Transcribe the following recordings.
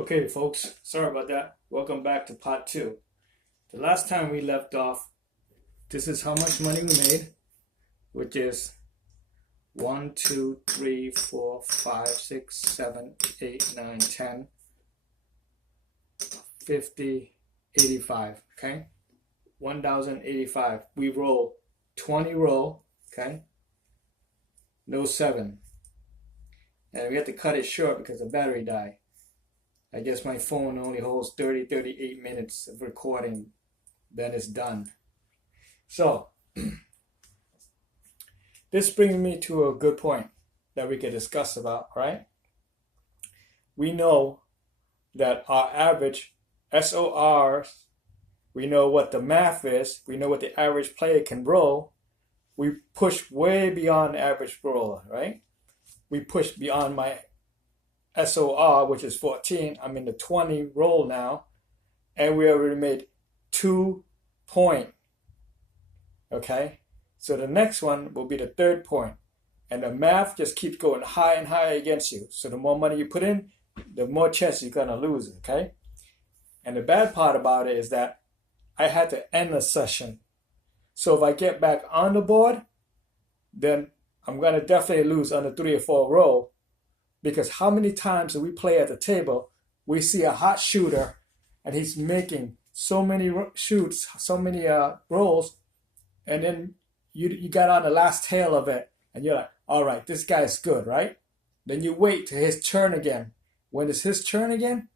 Okay, folks, sorry about that. Welcome back to part two. The last time we left off, this is how much money we made, which is 1, 2, 3, 4, 5, 6, 7, 8, 9, 10, 50, 85. Okay, 1,085. We roll 20 roll. Okay, no 7, and we had to cut it short because the battery died. I guess my phone only holds 38 minutes of recording, then it's done. So, this brings me to a good point that we can discuss about, right? We know that our average SORs, we know what the math is, we know what the average player can roll. We push way beyond the average roller, right? We push beyond my SOR, which is 14. I'm in the 20 roll now, and we already made 2 points. Okay, so the next one will be the third point, and the math just keeps going higher and higher against you. So the more money you put in, the more chance you're gonna lose. Okay, and the bad part about it is that I had to end the session. So if I get back on the board, then I'm gonna definitely lose on the 3 or 4 roll. Because how many times do we play at the table, we see a hot shooter and he's making so many shoots, so many rolls, and then you got on the last tail of it and you're like, all right, this guy's good, right? Then you wait till his turn again. When it's his turn again,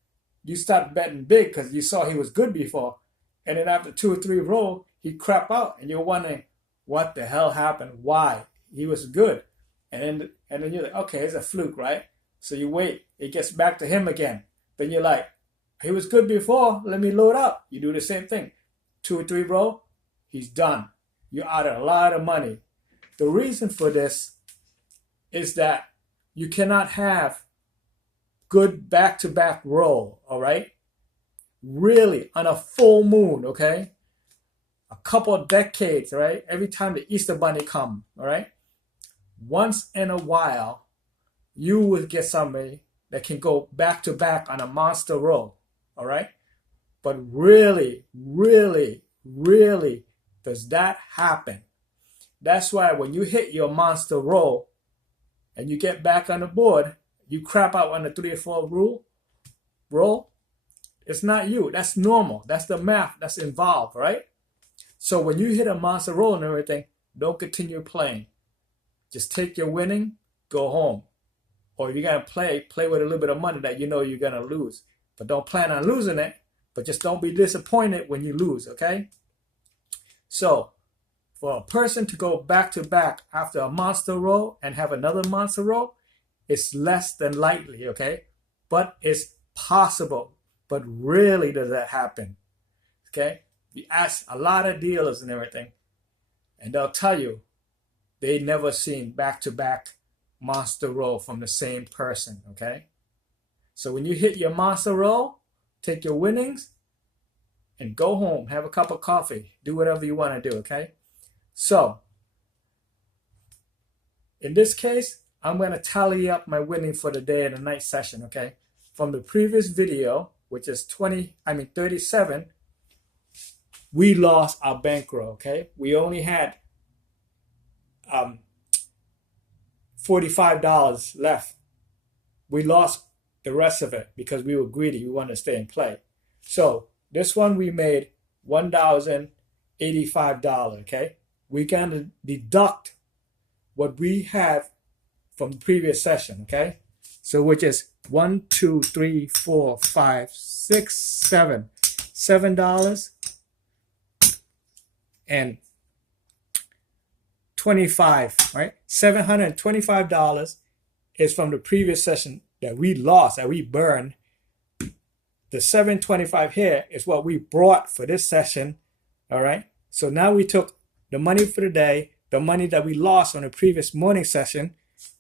you start betting big because you saw he was good before. And then after 2 or 3 roll, he crap out and you're wondering, what the hell happened? Why? He was good. And then you're like, okay, it's a fluke, right? So you wait, it gets back to him again. Then you're like, he was good before, let me load up. You do the same thing. 2 or 3 roll, he's done. You're out of a lot of money. The reason for this is that you cannot have good back-to-back roll, all right? Really, on a full moon, okay? A couple of decades, right? Every time the Easter Bunny come, all right? Once in a while, you will get somebody that can go back to back on a monster roll, all right? But really, really, really, does that happen? That's why when you hit your monster roll and you get back on the board, you crap out on the 3 or 4 roll, it's not you. That's normal. That's the math that's involved, right? So when you hit a monster roll and everything, don't continue playing. Just take your winning, go home. Or if you're going to play with a little bit of money that you know you're going to lose. But don't plan on losing it. But just don't be disappointed when you lose, okay? So, for a person to go back to back after a monster roll and have another monster roll, it's less than likely, okay? But it's possible. But rarely does that happen, okay? You ask a lot of dealers and everything, and they'll tell you they never seen back-to-back monster roll from the same person, okay? So when you hit your monster roll, take your winnings and go home, have a cup of coffee, do whatever you want to do, okay? So in this case, I'm going to tally up my winning for the day and the night session, okay? From the previous video, which is 37, we lost our bankroll, okay? We only had $45 left. We lost the rest of it because we were greedy. We wanted to stay and play. So this one we made $1,085, okay? We're going to deduct what we have from the previous session, okay? So which is 1, 2, 3, 4, 5, 6, 7. $7 and 25, right? $725 is from the previous session that we lost, that we burned. The $725 here is what we brought for this session, all right? So now we took the money for the day, the money that we lost on the previous morning session,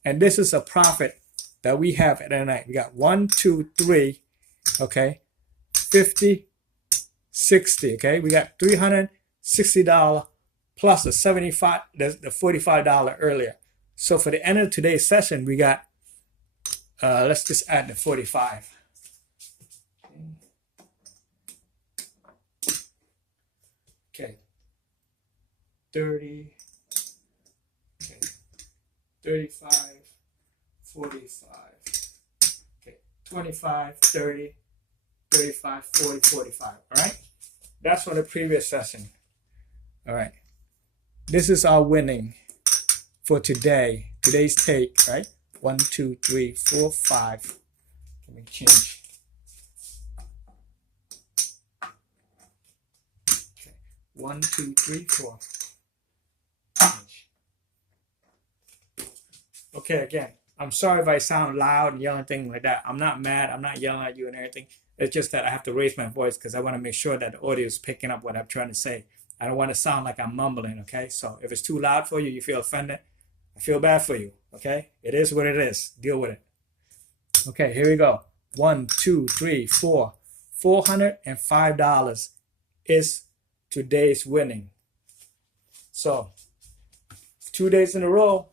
and this is a profit that we have at the night. We got 1, 2, 3, okay? 50, 60, okay? We got $360 plus the $45 earlier. So for the end of today's session, we got, let's just add the 45. Okay. 30. Okay. 35. 45. Okay. 25, 30, 35, 40, 45. All right. That's from the previous session. All right. This is our winning for today. Today's take, right? 1, 2, 3, 4, 5. Let me change. Okay. 1, 2, 3, 4. Okay, again, I'm sorry if I sound loud and yelling things like that. I'm not mad. I'm not yelling at you and everything. It's just that I have to raise my voice because I want to make sure that the audio is picking up what I'm trying to say. I don't want to sound like I'm mumbling, okay? So if it's too loud for you, you feel offended, I feel bad for you, okay? It is what it is. Deal with it. Okay, here we go. 1, 2, 3, 4. $405 is today's winning. So 2 days in a row,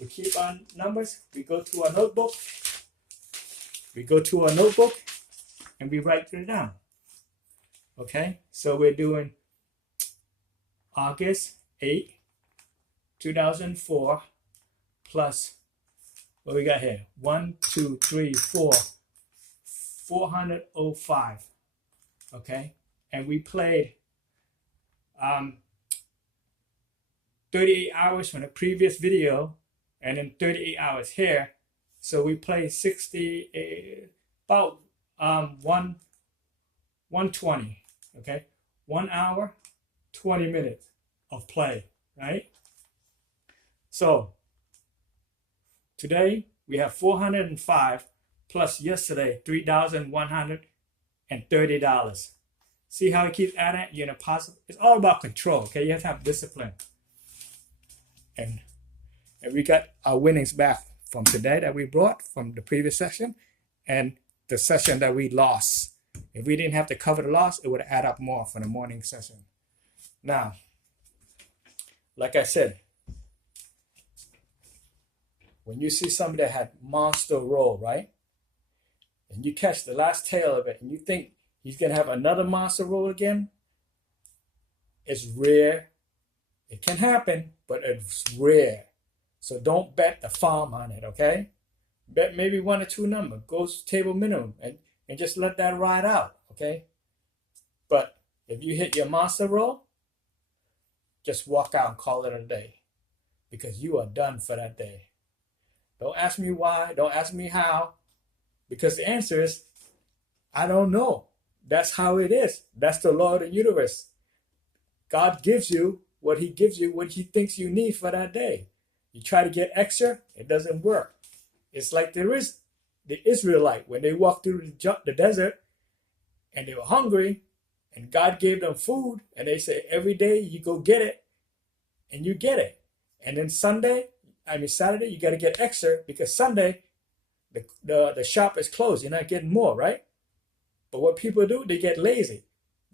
we keep our numbers. We go to our notebook. And we write it down. Okay, so we're doing August 8, 2004 plus what we got here? 1, 2, 3, 4, 405. Okay, and we played 38 hours from the previous video, and then 38 hours here. So we played 60, about 120. Okay, 1 hour, 20 minutes of play, right? So today we have 405 plus yesterday $3,130. See how it keeps adding? You're in a positive. It's all about control. Okay, you have to have discipline. And we got our winnings back from today that we brought from the previous session and the session that we lost. If we didn't have to cover the loss, it would add up more for the morning session. Now, like I said, when you see somebody that had monster roll, right? And you catch the last tail of it and you think he's going to have another monster roll again, it's rare. It can happen, but it's rare. So don't bet the farm on it, okay? Bet maybe 1 or 2 number. Goes table minimum and just let that ride out, okay? But if you hit your monster roll, just walk out and call it a day because you are done for that day. Don't ask me why. Don't ask me how. Because the answer is, I don't know. That's how it is. That's the law of the universe. God gives you what he gives you, what he thinks you need for that day. You try to get extra, it doesn't work. It's like the Israelite, when they walked through the desert and they were hungry and God gave them food and they said, every day you go get it and you get it. And then Saturday, you got to get extra because Sunday, the shop is closed. You're not getting more, right? But what people do, they get lazy.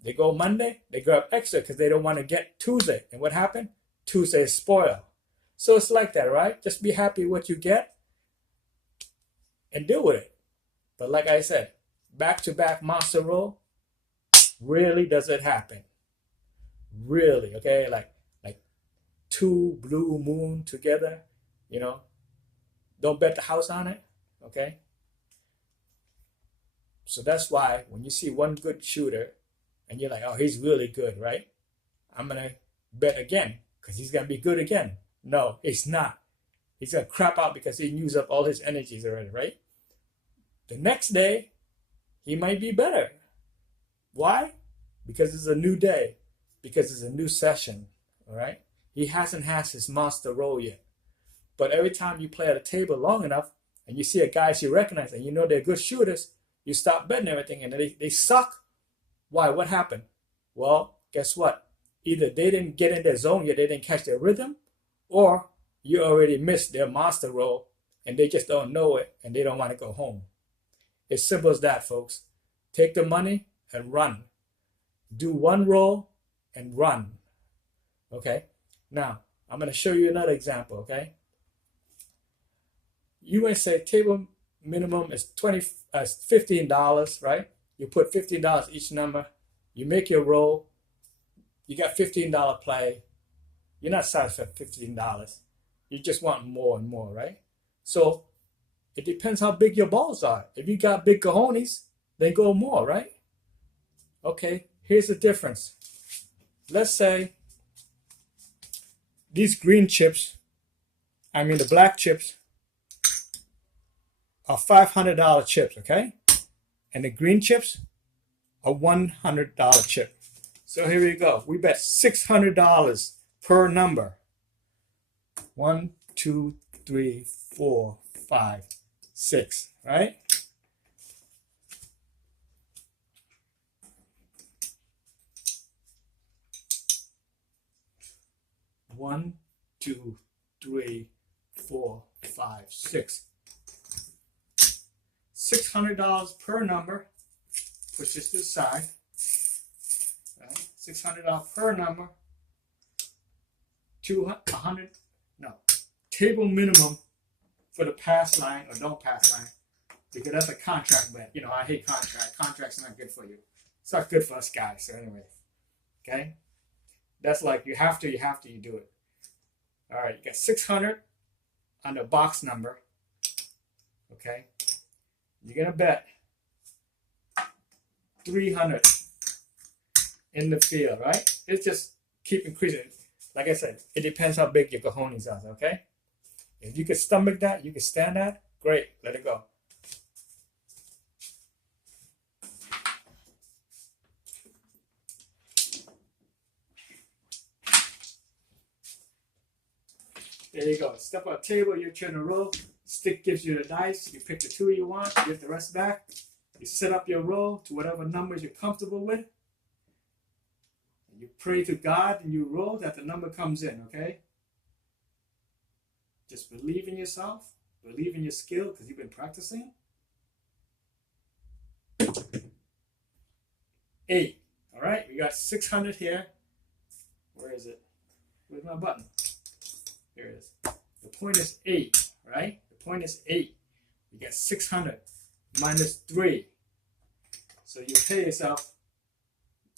They go Monday, they grab extra because they don't want to get Tuesday. And what happened? Tuesday is spoiled. So it's like that, right? Just be happy what you get and deal with it. But like I said, back-to-back monster roll, really does it happen. Really, okay? Like 2 blue moon together, Don't bet the house on it, okay? So that's why when you see one good shooter and you're like, oh, he's really good, right? I'm going to bet again because he's going to be good again. No, he's not. He's going to crap out because he used up all his energies already, right? The next day, he might be better. Why? Because it's a new day. Because it's a new session, all right? He hasn't had his monster roll yet. But every time you play at a table long enough and you see a guys you recognize and you know they're good shooters, you stop betting everything and they suck. Why? What happened? Well, guess what? Either they didn't get in their zone yet, they didn't catch their rhythm, or you already missed their monster roll and they just don't know it and they don't want to go home. It's simple as that, folks. Take the money and run. Do one roll and run. Okay? Now, I'm going to show you another example, okay? You may say table minimum is $15, right? You put $15 each number. You make your roll. You got $15 play. You're not satisfied with $15. You just want more and more, right? So it depends how big your balls are. If you got big cojones, then go more, right? Okay, here's the difference. Let's say these green chips, the black chips, are $500 chips, okay? And the green chips are $100 chip. So here we go. We bet $600 per number. 1, 2, 3, 4, 5, 6, right? One, 2, 3, 4, 5, 6. $600 per number. Push this to the side. Right? $600 per number. 100. No. Table minimum for the pass line or don't pass line, because that's a contract bet. I hate contract. Contract's not good for you. It's not good for us guys. So anyway, okay. That's like you have to, you do it. All right, you got 600 on the box number. Okay, you're gonna bet 300 in the field, right? It's just keep increasing. Like I said, it depends how big your cojones are. Okay, if you can stomach that, you can stand that. Great, let it go. There you go. Step on the table, you turn the roll. Stick gives you the dice. You pick the two you want. You get the rest back. You set up your roll to whatever numbers you're comfortable with. You pray to God and you roll that the number comes in, okay? Just believe in yourself. Believe in your skill because you've been practicing. 8. All right, we got 600 here. Where is it? Where's my button? Here it is. The point is 8, right? The point is 8. You get 600 minus 3. So you pay yourself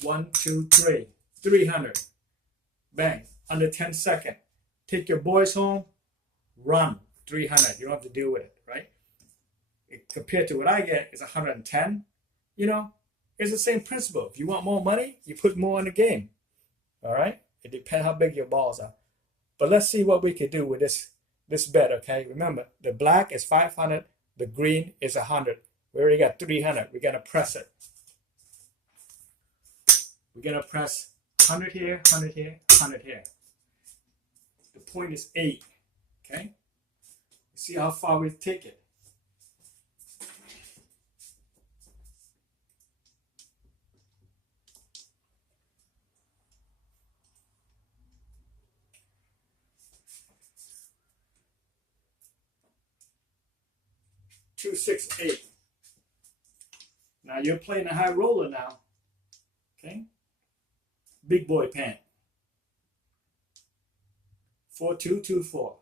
1, 2, 3. 300. Bang. Under 10 seconds. Take your boys home. Run. 300. You don't have to deal with it, right? Compared to what I get is 110. It's the same principle. If you want more money, you put more in the game. All right? It depends how big your balls are. But let's see what we can do with this bet, okay? Remember, the black is 500, the green is 100. We already got 300. We're going to press it. We're going to press 100 here, 100 here, 100 here. The point is 8, okay? See how far we take it. Two, 6, 8. Now you're playing a high roller now. Okay? Big boy pan. 4, 2, 2, 4.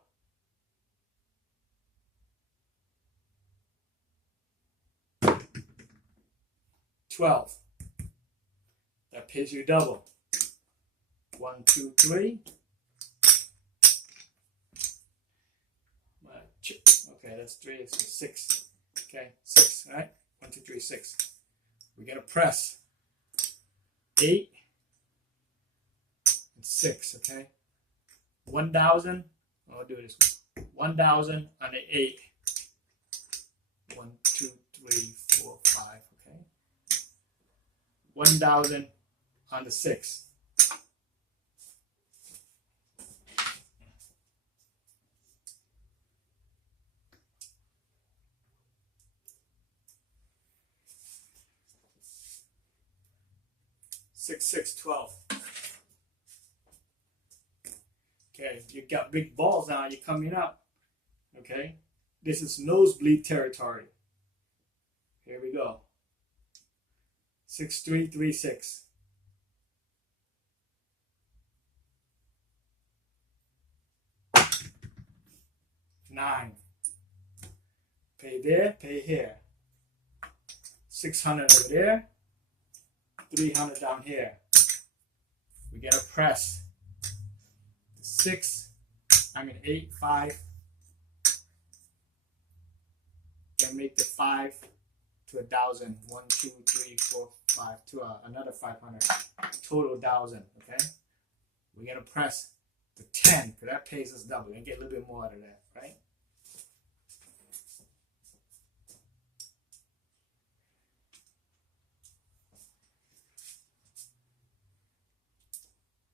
12. That pays you double. 1, 2, 3. Okay, that's 3, so 6. Okay, 6, right? 1, 2, 3, 6. We're going to press 8 and 6, okay? 1,000. I'll do this one. 1,000 on the 8. 1, 2, 3, 4, 5, okay? 1,000 on the 6. Six, 6, 12. Okay, you got big balls now, you're coming up. Okay, this is nosebleed territory. Here we go. 6, 3, 3, 6. Nine. Pay there, pay here. 600 over there. 300 down here. We get a press. 8, 5. Then make the 5 to 1,000. 1, 2, 3, 4, 5 to another 500. Total 1,000. Okay. We're gonna press the 10 because that pays us double and get a little bit more out of that, right?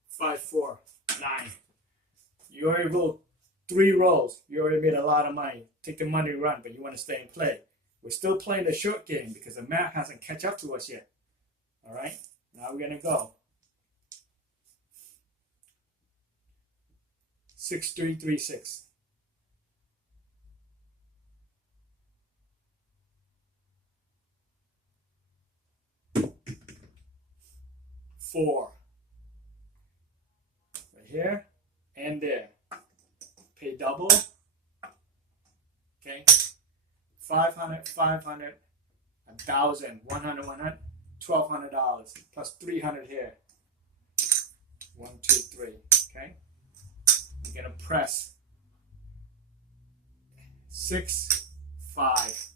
Five, 4, 9. You already rolled 3 rolls. You already made a lot of money. Take the money and run, but you want to stay and play. We're still playing the short game because the math hasn't catch up to us yet. All right. Now we're gonna go. 6, 3, 3, 6. 4. Right here and there. Pay double. Okay. 500, 500, 1,000, 100, 100, $1,200 plus 300 here. 1, 2, 3. Okay. You're gonna press 6, 5,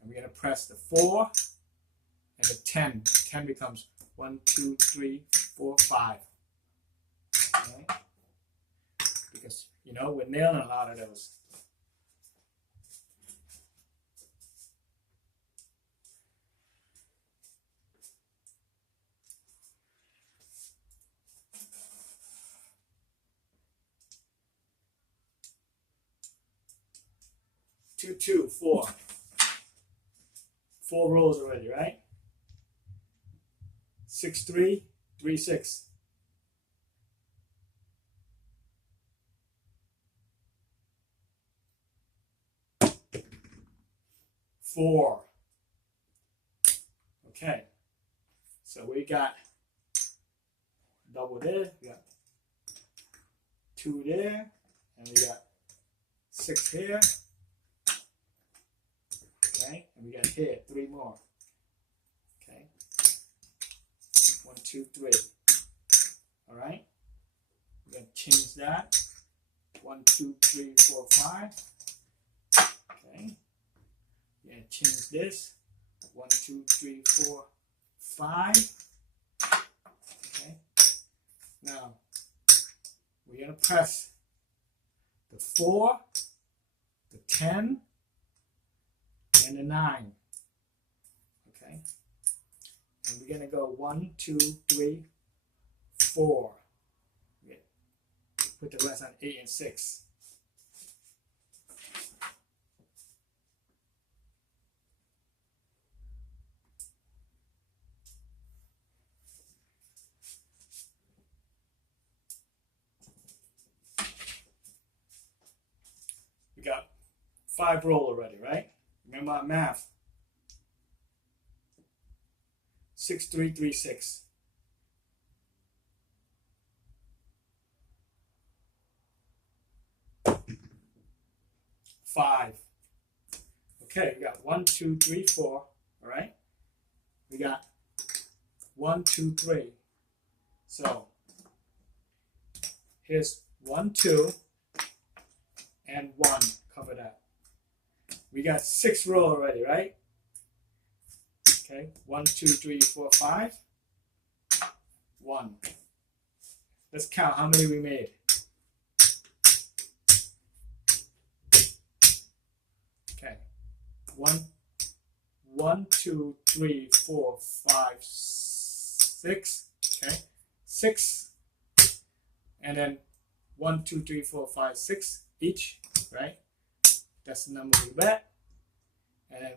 and we're gonna press the 4 and the 10. 10 becomes 1, 2, 3, 4, 5. Okay. Because we're nailing a lot of those. Two, 2, 4. 4 rolls already, right? 6, 3, 3, 6. 4. Okay. So we got double there, we got 2 there, and we got 6 here. Okay, and we got here 3 more. Okay. 1, 2, 3. All right. We're gonna change that. 1, 2, 3, 4, 5. Okay. We're gonna change this. 1, 2, 3, 4, 5. Okay. Now we're gonna press the 4, the 10, and the 9. Okay. And we're gonna go 1, 2, 3, 4. Put the rest on 8 and 6. We got 5 roll already, right? Remember our math. 6, 3, 3, 6. 5. Okay, we got 1, 2, 3, 4. All right. We got 1, 2, 3. So here's 1, 2, and 1. Cover that. We got 6 roll already, right? Okay. 1, 2, 3, 4, 5. 1. Let's count how many we made. Okay. 1, 2, 3, 4, 5, 6. Okay. 6. And then 1, 2, 3, 4, 5, 6 each, right? That's the number we bet. And then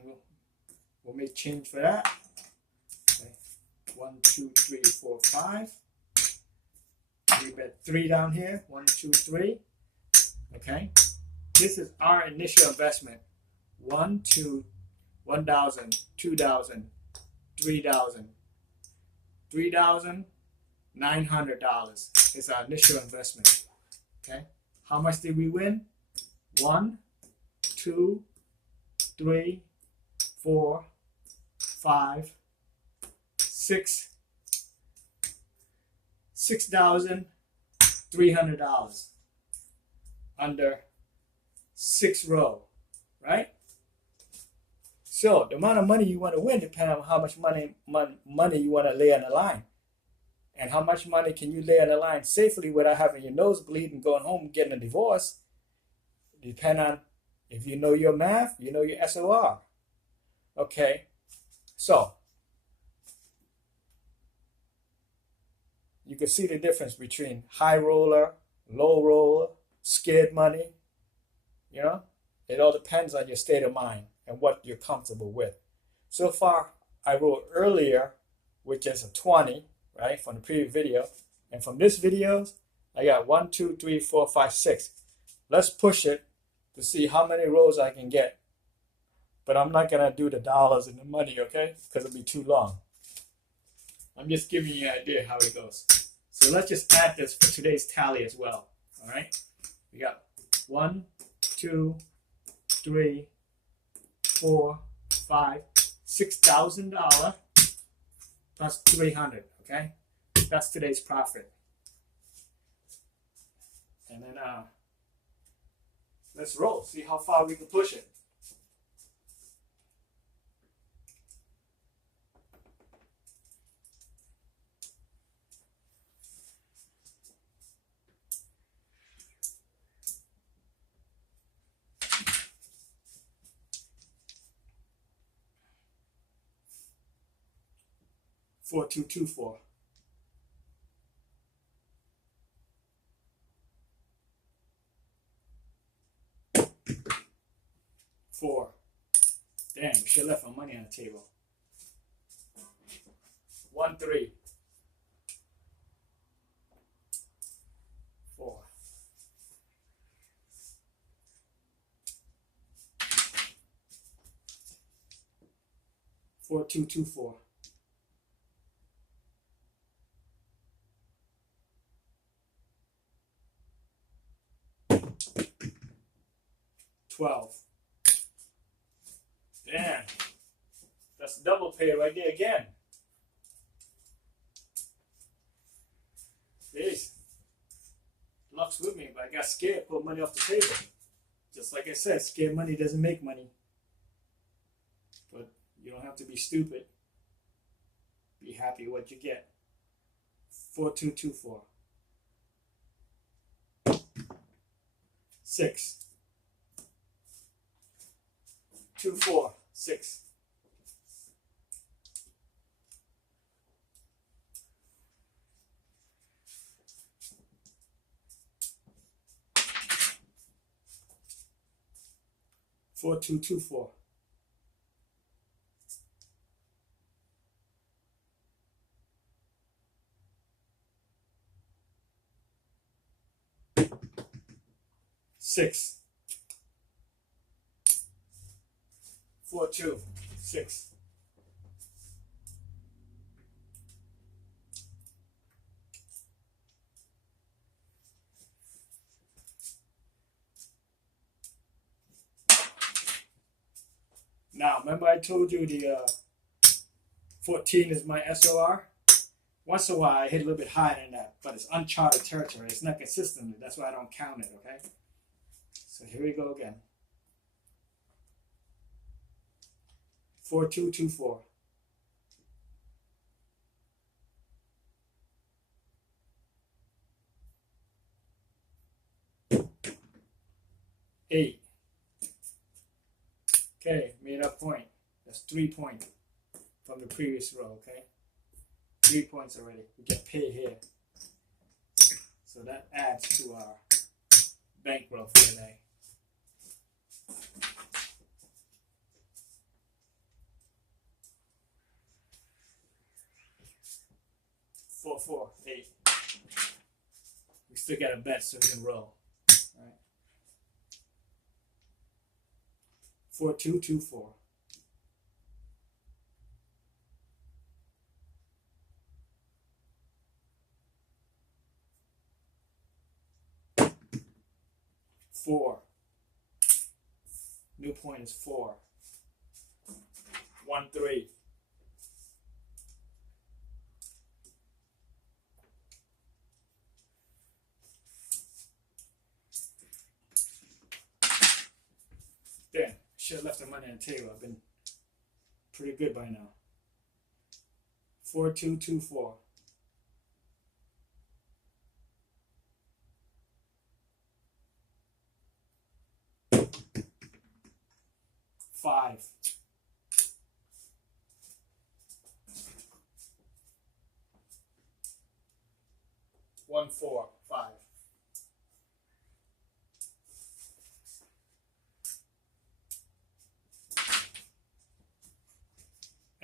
we'll make change for that. Okay. 1, 2, 3, 4, 5. We bet 3 down here. 1, 2, 3. Okay. This is our initial investment. 1, 2, 1,000, 2,000, 3,000, $3,900 is our initial investment. Okay. How much did we win? 1, 2, 3, 4, 5, $6,300 under 6 row, right? So the amount of money you want to win depends on how much money you want to lay on the line. And how much money can you lay on the line safely without having your nose bleed and going home and getting a divorce? Depend on if you know your math, you know your SOR. Okay, so you can see the difference between high roller, low roller, scared money. You know, it all depends on your state of mind and what you're comfortable with. So far, I wrote earlier, which is a 20, right, from the previous video. And from this video, I got 1, 2, 3, 4, 5, 6. Let's push it to see how many rows I can get. But I'm not going to do the dollars and the money, okay, because it'll be too long. I'm just giving you an idea how it goes. So let's just add this for today's tally as well, all right? We got 1, 2, 3, 4, 5, $6,000 plus 300, okay? That's today's profit. And then let's roll, see how far we can push it. Four, 2, 2, 4. 4. Dang, we should have left our money on the table. 1, 3. 4. 4, 2, 2, 4. 12. Damn, that's double pay right there again. Jeez, luck's with me, but I got scared, put money off the table. Just like I said, scared money doesn't make money. But you don't have to be stupid. Be happy with what you get. 4, 2, 2, 4. 6. 2, 4, 6. 4, 2, 2, 4. 6. 4, 2, 6. 'Now, remember I told you the 14 is my SOR? Once in a while I hit a little bit higher than that, but it's uncharted territory. It's not consistently. That's why I don't count it, okay? So here we go again. 4, 2, 2, 4. 8. Okay, made up point. That's 3 points from the previous row, okay? 3 points already. We get paid here. So that adds to our bankroll for today. 4, 4, 8. We still got a bet so we can roll. All right. 4, 2, 2, 4. 4. New point is 4. 1, 3. money on the table. I've been pretty good by now. 4224. Five. One, four, five.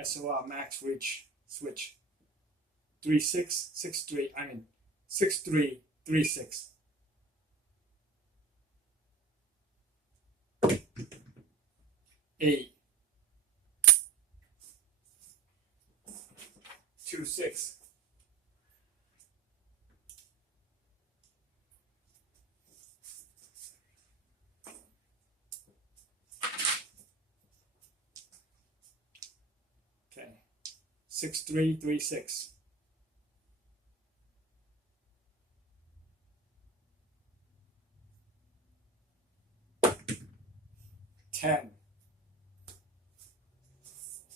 SOR max reach switch 3663. 6336. Eight. 26. Okay. 6336. 10.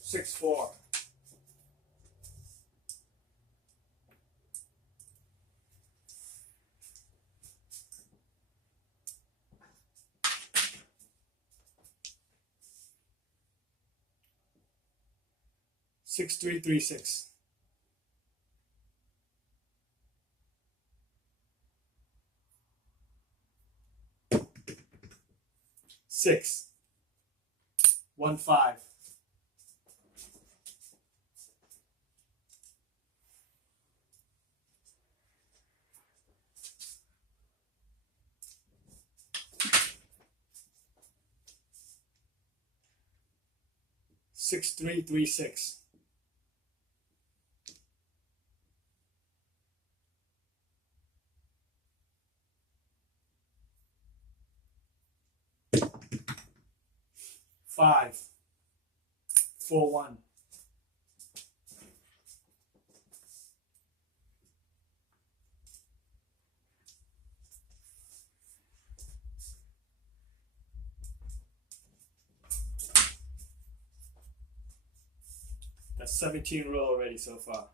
6-4. 6336. 6. 1-5. 6336. 5. 4-1. 17 roll already so far.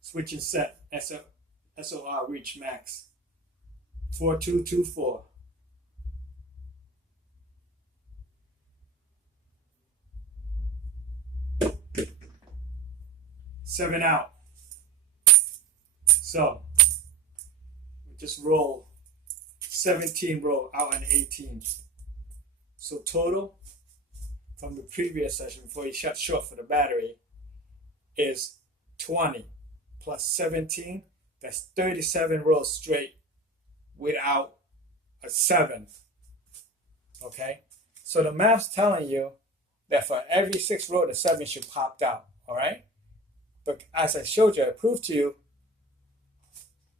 Switch and set. SOR reach max. 4224. 7 out. So we just roll 17 roll out on 18. So total from the previous session before you shut short for the battery is 20 plus 17. That's 37 rolls straight without a 7. Okay? So the math's telling you that for every 6 roll, the 7 should pop out. All right? But as I showed you, I proved to you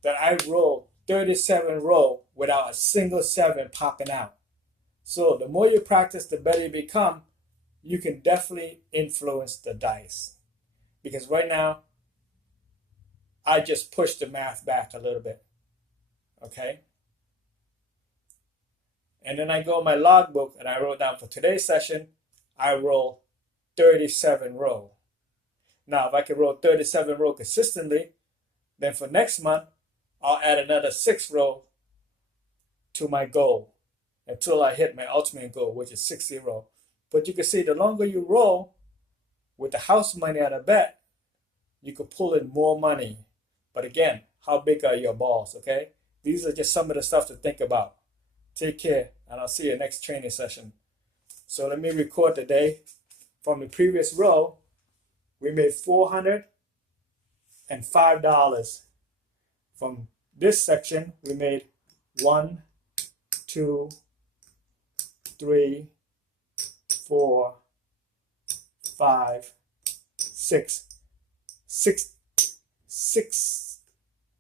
that I rolled 37 roll without a single 7 popping out. So the more you practice, the better you become. You can definitely influence the dice. Because right now, I just pushed the math back a little bit. Okay? And then I go in my logbook and I wrote down for today's session, I roll 37 roll. Now, if I can roll 37 roll consistently, then for next month, I'll add another 6 roll to my goal until I hit my ultimate goal, which is 60 roll. But you can see the longer you roll with the house money on a bet, you could pull in more money. But again, how big are your balls, okay? These are just some of the stuff to think about. Take care, and I'll see you next training session. So let me record the day. From the previous row, we made $405. From this section, we made 1, 2, 3, 4, 5, 6. 6,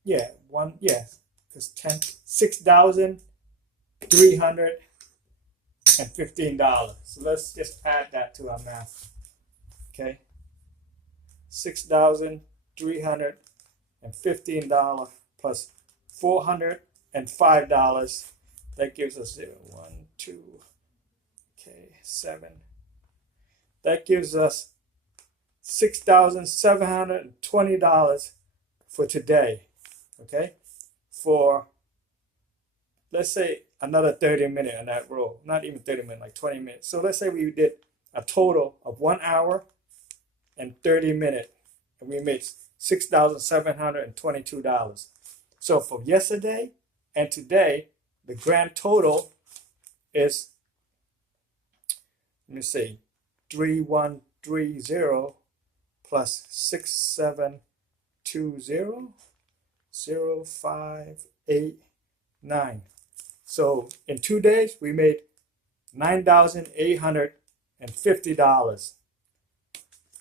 yeah, one, yeah, because 10, $6,315. So let's just add that to our math. Okay, $6,315 plus $405. That gives us 0, 1, 2, okay, 7, That gives us $6,720 for today. Okay? For, let's say, another 30 minutes on that row. Not even 30 minutes, like 20 minutes. So let's say we did a total of 1 hour and 30 minutes. And we made $6,722. So for yesterday and today, the grand total is, let me see, 3130 plus 6720, 0589. So in 2 days, we made $9,850.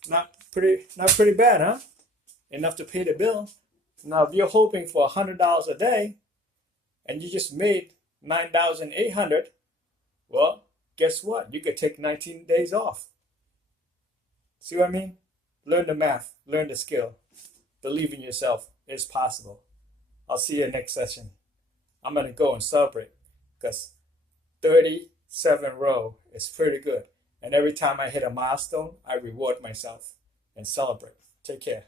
Not pretty bad, huh? Enough to pay the bill. Now, if you're hoping for $100 a day, and you just made $9,800, well, guess what? You could take 19 days off. See what I mean? Learn the math, learn the skill. Believe in yourself. It's possible. I'll see you next session. I'm going to go and celebrate because 37 row is pretty good. And every time I hit a milestone, I reward myself and celebrate. Take care.